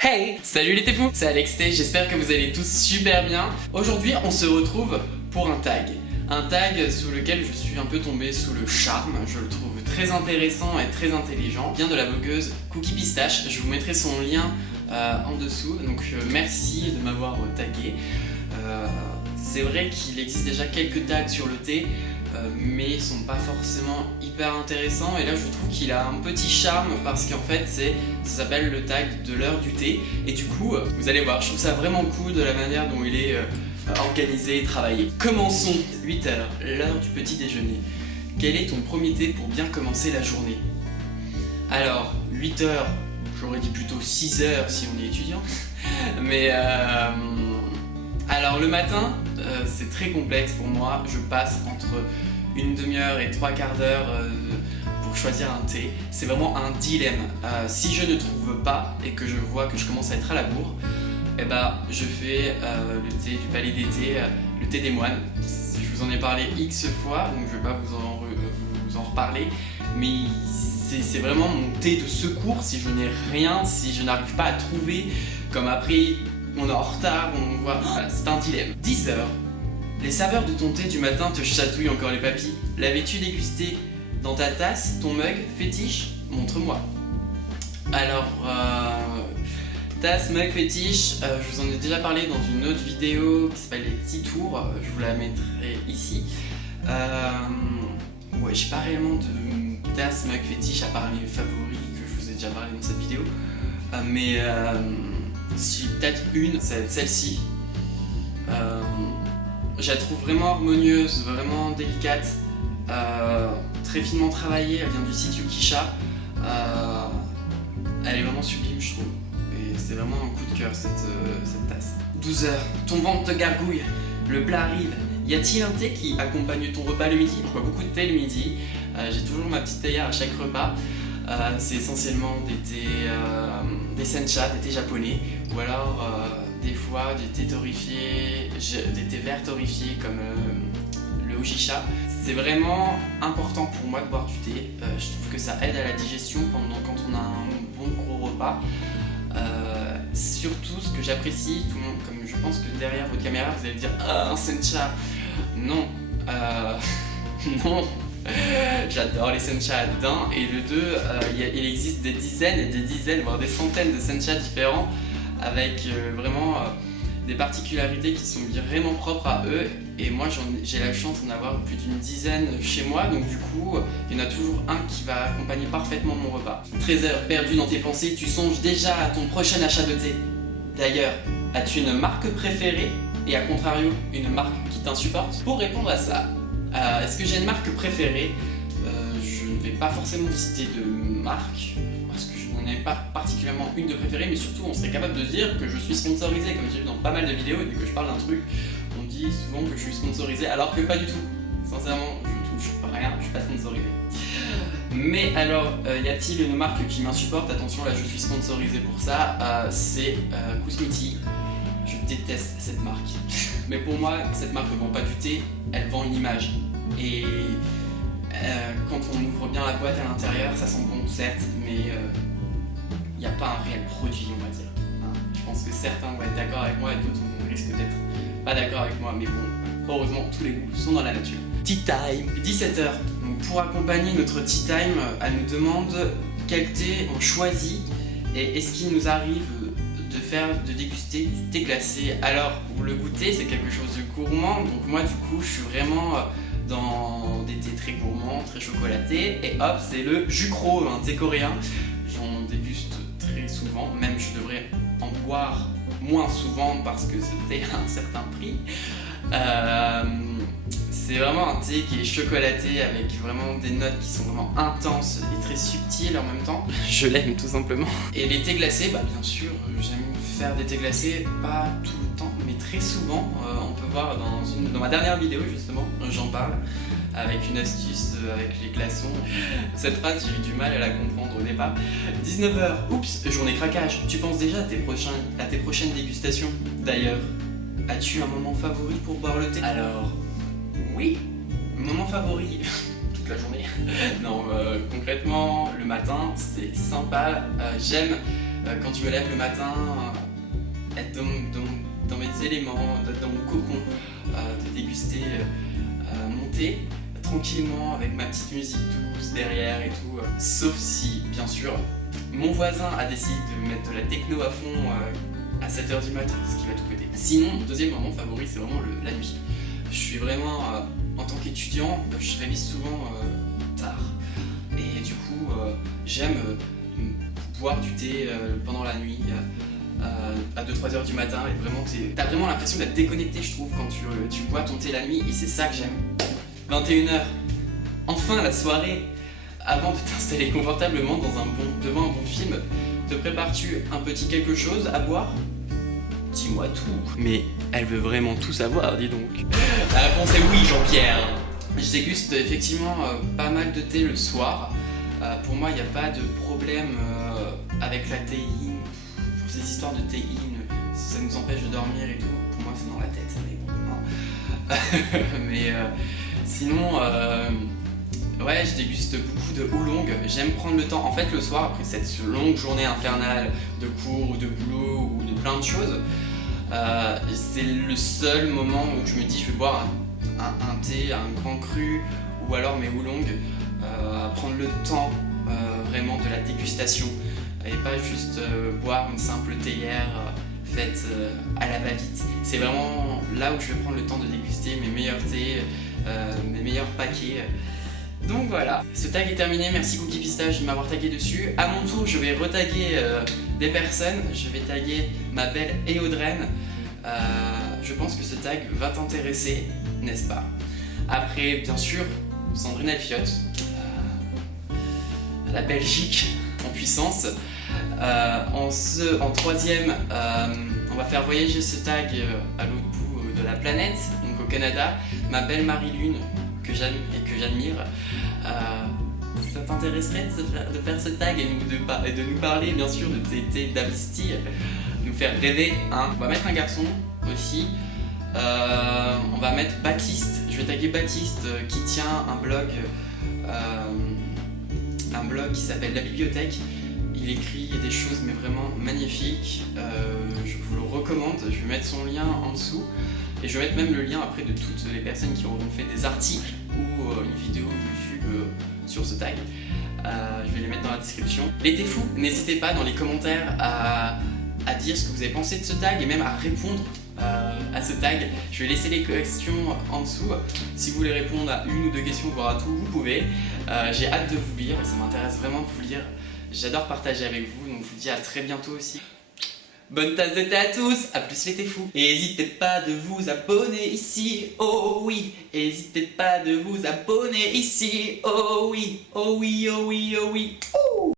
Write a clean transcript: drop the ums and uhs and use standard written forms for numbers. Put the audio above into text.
Hey, salut les téfous, c'est Alex T, j'espère que vous allez tous super bien. Aujourd'hui, on se retrouve pour un tag. Un tag sous lequel je suis un peu tombé sous le charme, je le trouve très intéressant et très intelligent. Il vient de la blogueuse Cookie Pistache, je vous mettrai son lien en dessous, donc merci de m'avoir tagué. C'est vrai qu'il existe déjà quelques tags sur le thé, mais ils sont pas forcément hyper intéressants, et là je trouve qu'il a un petit charme parce qu'en fait ça s'appelle le tag de l'heure du thé, et du coup vous allez voir, je trouve ça vraiment cool de la manière dont il est organisé et travaillé. Commençons. 8h, l'heure du petit déjeuner. Quel est ton premier thé pour bien commencer la journée? Alors 8h, j'aurais dit plutôt 6h si on est étudiant, mais alors le matin c'est très complexe pour moi, je passe entre une demi-heure et 3/4 d'heure pour choisir un thé. C'est vraiment un dilemme. Si je ne trouve pas et que je vois que je commence à être à la bourre, eh ben, je fais le thé du Palais d'été, le thé des moines. Je vous en ai parlé X fois, donc je ne vais pas vous en reparler, mais c'est vraiment mon thé de secours si je n'ai rien, si je n'arrive pas à trouver, comme après on est en retard, on voit, voilà, c'est un dilemme. 10h. Les saveurs de ton thé du matin te chatouillent encore les papilles. L'avais-tu dégusté dans ta tasse, ton mug fétiche? Montre-moi. Alors, tasse, mug fétiche, je vous en ai déjà parlé dans une autre vidéo qui s'appelle les petits tours, je vous la mettrai ici. Ouais, j'ai pas réellement de tasse, mug fétiche à part les favoris que je vous ai déjà parlé dans cette vidéo. Mais si peut-être une, c'est celle-ci. Je la trouve vraiment harmonieuse, vraiment délicate, très finement travaillée, elle vient du site Yukisha. Elle est vraiment sublime, je trouve. Et c'est vraiment un coup de cœur cette tasse. 12h, ton ventre te gargouille, le plat arrive. Y a-t-il un thé qui accompagne ton repas le midi? Je bois beaucoup de thé le midi, j'ai toujours ma petite théière à chaque repas. C'est essentiellement des thés, des sencha, des thés japonais, ou alors des fois des thés torréfiés, des thés verts torréfiés comme le Ujisha. C'est vraiment important pour moi de boire du thé, je trouve que ça aide à la digestion quand on a un bon gros repas. Surtout ce que j'apprécie, tout le monde, comme je pense que derrière votre caméra vous allez dire ah, un sencha. Non, non. J'adore les sencha d'un, et le 2, il existe des dizaines et des dizaines, voire des centaines de sencha différents avec vraiment des particularités qui sont vraiment propres à eux, et moi j'ai la chance d'en avoir plus d'une dizaine chez moi, donc du coup il y en a toujours un qui va accompagner parfaitement mon repas. 13h, perdu dans tes pensées, tu songes déjà à ton prochain achat de thé. D'ailleurs, as-tu une marque préférée et à contrario une marque qui t'insupporte? Pour répondre à ça, est-ce que j'ai une marque préférée? Je ne vais pas forcément citer de marque, parce que je n'en ai pas particulièrement une de préférée, mais surtout on serait capable de dire que je suis sponsorisé, comme j'ai vu dans pas mal de vidéos, et dès que je parle d'un truc, on dit souvent que je suis sponsorisé, alors que pas du tout. Sincèrement, je touche rien, je suis pas sponsorisé. Mais alors, y a-t-il une marque qui m'insupporte? Attention, là je suis sponsorisé pour ça, c'est Kousmiti. Je déteste cette marque. Mais pour moi, cette marque ne vend pas du thé, elle vend une image. Et quand on ouvre bien la boîte à l'intérieur, ça sent bon, certes, mais il n'y a pas un réel produit, on va dire. Hein, je pense que certains vont être d'accord avec moi et d'autres risquent d'être pas d'accord avec moi, mais bon, heureusement, tous les goûts sont dans la nature. Tea time, 17h. Donc pour accompagner notre tea time, elle nous demande quel thé on choisit et est-ce qu'il nous arrive de déguster du thé glacé. Alors pour le goûter, c'est quelque chose de gourmand, donc moi du coup je suis vraiment dans des thés très gourmands, très chocolatés, et hop, c'est le Jucro, un thé coréen. J'en déguste très souvent, même je devrais en boire moins souvent parce que ce thé a un certain prix. C'est vraiment un thé qui est chocolaté avec vraiment des notes qui sont vraiment intenses et très subtiles en même temps. Je l'aime tout simplement. Et les thés glacés, bah bien sûr, j'aime faire des thés glacés, pas tout le temps, mais très souvent. On peut voir dans ma dernière vidéo justement, j'en parle, avec une astuce avec les glaçons. Cette phrase, j'ai eu du mal à la comprendre au départ. 19h, oups, journée craquage. Tu penses déjà à tes prochaines dégustations? D'ailleurs, as-tu un moment favori pour boire le thé? Alors, oui, moment favori toute la journée. Non, concrètement, le matin, c'est sympa. J'aime quand je me lève le matin, être dans mes éléments, d'être dans mon cocon, de déguster mon thé tranquillement avec ma petite musique douce derrière et tout. Sauf si, bien sûr, mon voisin a décidé de mettre de la techno à fond à 7h du matin, ce qui va tout péter. Sinon, mon deuxième moment favori, c'est vraiment la nuit. Je suis vraiment, en tant qu'étudiant, je révise souvent tard. Et du coup, j'aime boire du thé pendant la nuit. À 2-3 heures du matin et vraiment t'as vraiment l'impression d'être déconnecté, je trouve, quand tu bois ton thé la nuit, et c'est ça que j'aime. 21h, enfin la soirée. Avant de t'installer confortablement devant un bon film, te prépares-tu un petit quelque chose à boire? Dis-moi tout. Mais elle veut vraiment tout savoir, dis donc. La réponse est oui, Jean-Pierre. Je déguste effectivement pas mal de thé le soir. Pour moi, il n'y a pas de problème avec la théine. Pour ces histoires de théine, ça nous empêche de dormir et tout. Pour moi, c'est dans la tête, mais bon, non. Mais sinon, ouais, je déguste beaucoup de oolong. J'aime prendre le temps. En fait, le soir, après cette longue journée infernale de cours ou de boulot ou de plein de choses, c'est le seul moment où je me dis je vais boire un thé, un grand cru ou alors mes oolong, prendre le temps vraiment de la dégustation et pas juste boire une simple théière faite à la va-vite. C'est vraiment là où je vais prendre le temps de déguster mes meilleurs thés, mes meilleurs paquets. Donc voilà, ce tag est terminé, merci Cookie Pistache de m'avoir tagué dessus. À mon tour, je vais retaguer des personnes, je vais taguer ma belle Éodrène. Je pense que ce tag va t'intéresser, n'est-ce pas? Après, bien sûr, Sandrine Elfiotte, la Belgique en puissance. En troisième, on va faire voyager ce tag à l'autre bout de la planète, donc au Canada, ma belle Marie-Lune, que j'aime et que j'admire. Ça t'intéresserait de faire ce tag et de nous parler bien sûr de tes thés d'Amisty, nous faire rêver, hein. On va mettre un garçon aussi, on va mettre Baptiste, je vais taguer Baptiste qui tient un blog qui s'appelle La Bibliothèque. Il écrit des choses mais vraiment magnifiques, je vous le recommande, je vais mettre son lien en dessous. Et je vais mettre même le lien après de toutes les personnes qui auront fait des articles ou une vidéo YouTube sur ce tag. Je vais les mettre dans la description. Les thés fous, n'hésitez pas dans les commentaires à dire ce que vous avez pensé de ce tag et même à répondre à ce tag. Je vais laisser les questions en dessous. Si vous voulez répondre à une ou deux questions, voire à tout, vous pouvez. J'ai hâte de vous lire et ça m'intéresse vraiment de vous lire. J'adore partager avec vous, donc je vous dis à très bientôt aussi. Bonne tasse de thé à tous, à plus les thés fous. Et n'hésitez pas de vous abonner ici, oh oui. Et n'hésitez pas de vous abonner ici, oh oui, oh oui, oh oui, oh oui.